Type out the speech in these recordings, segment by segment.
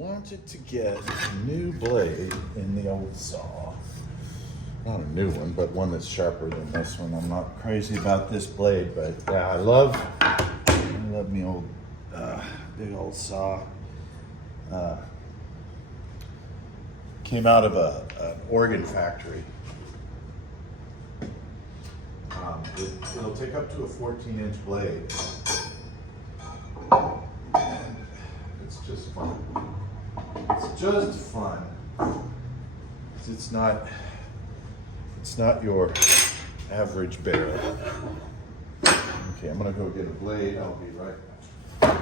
wanted to get a new blade in the old saw. Not a new one, but one that's sharper than this one. I'm not crazy about this blade, but yeah, I love me old big old saw. Came out of an organ factory. It'll take up to a 14-inch blade. And it's just fun. It's just fun. It's not your average barrel. Okay, I'm gonna go get a blade. I'll be right back.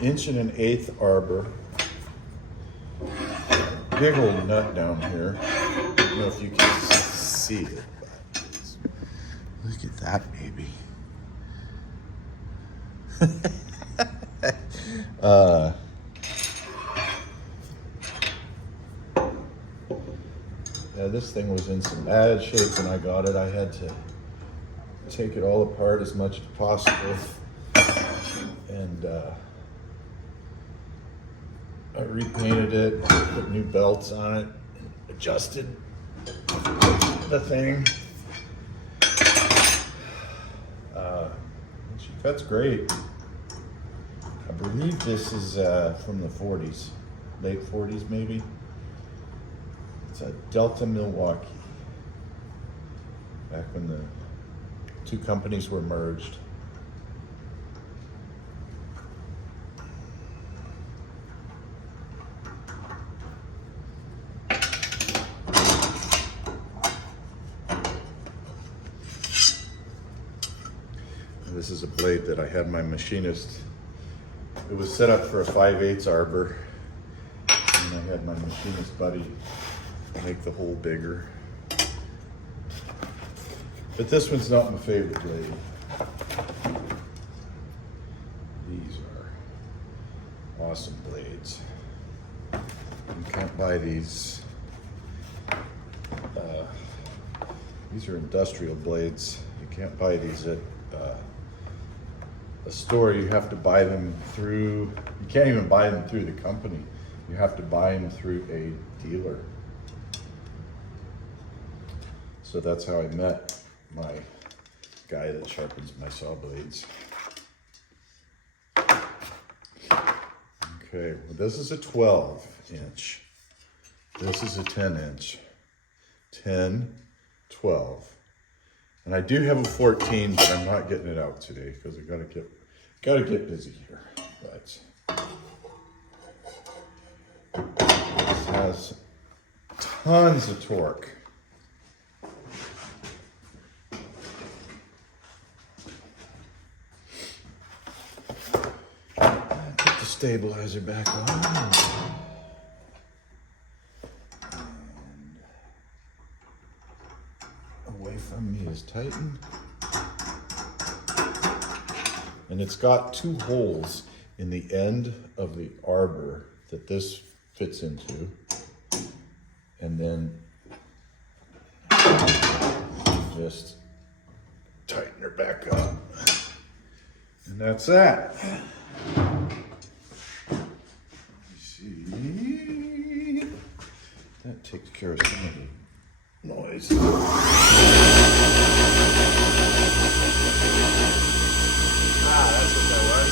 1 1/8" arbor. Big old nut down here. I don't know if you can see it, but look at that baby. Yeah, this thing was in some bad shape when I got it. I had to take it all apart as much as possible, and I repainted it, put new belts on it, adjusted the thing. She cuts great. I believe this is from the 40s, late 40s maybe. It's a Delta Milwaukee, back when the two companies were merged. This is a blade that I had my machinist. It was set up for a 5/8" arbor, and I had my machinist buddy make the hole bigger. But this one's not my favorite blade. These are awesome blades. You can't buy these. These are industrial blades. You can't buy these at a store. You have to buy them through, you can't even buy them through the company. You have to buy them through a dealer. So that's how I met my guy that sharpens my saw blades. Okay, well, this is a 12-inch. This is a 10-inch. 10, 12. And I do have a 14, but I'm not getting it out today because I gotta get busy here. But this has tons of torque. Put the stabilizer back on. Away from me is tightened. And it's got 2 holes in the end of the arbor that this fits into. And then just tighten her back up. And that's that. See, that takes care of some of the noise. That's what that was.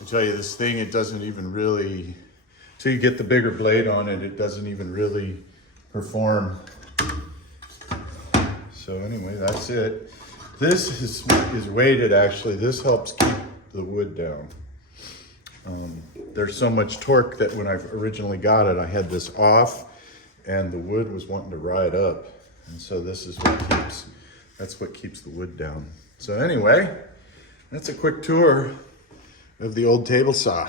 I tell you, this thing, it doesn't even really, till you get the bigger blade on it, it doesn't even really perform. So anyway, that's it. This is weighted, actually. This helps keep the wood down. There's so much torque that when I originally got it, I had this off and the wood was wanting to ride up. And so this is that's what keeps the wood down. So anyway, that's a quick tour of the old table saw.